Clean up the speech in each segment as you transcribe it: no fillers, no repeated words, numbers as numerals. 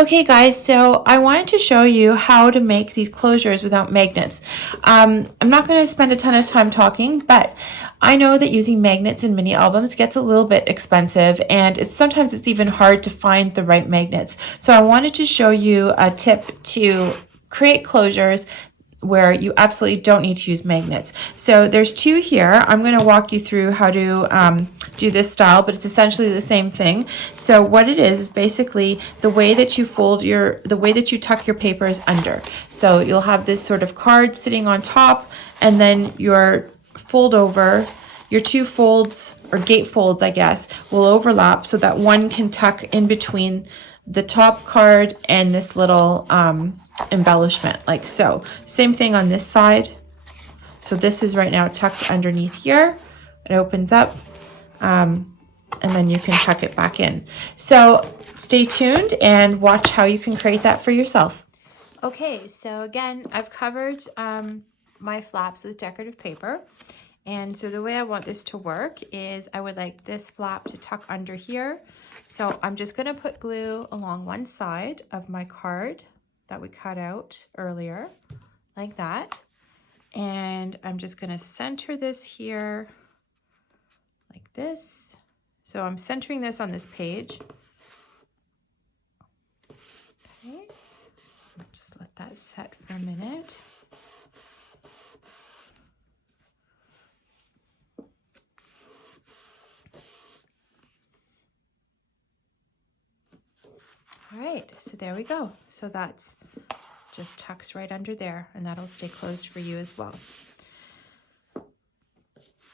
Okay guys, so I wanted to show you how to make these closures without magnets. I'm not going to spend a ton of time talking, but I know that using magnets in mini albums gets a little bit expensive, and sometimes it's even hard to find the right magnets. So I wanted to show you a tip to create closures where you absolutely don't need to use magnets. So there's two here. I'm going to walk you through how to do this style, but it's essentially the same thing. So what it is basically the way that you the way that you tuck your papers under. So you'll have this sort of card sitting on top, and then your fold over, your two folds, or gate folds, I guess, will overlap so that one can tuck in between the top card and this little embellishment, like so. Same thing on this side. So this is right now tucked underneath here. It opens up, and then you can tuck it back in. So stay tuned and watch how you can create that for yourself. Okay, so again, I've covered my flaps with decorative paper. And so the way I want this to work is I would like this flap to tuck under here. So I'm just going to put glue along one side of my card that we cut out earlier, like that. And I'm just going to center this here like this. So I'm centering this on this page. Okay, just let that set for a minute. All right, so there we go. So that's just tucks right under there, and that'll stay closed for you as well.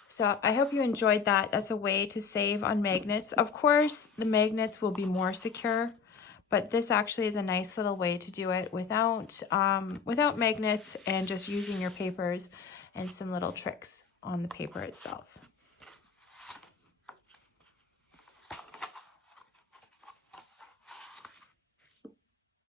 So I hope you enjoyed that. That's a way to save on magnets. Of course, the magnets will be more secure, but this actually is a nice little way to do it without magnets, and just using your papers and some little tricks on the paper itself.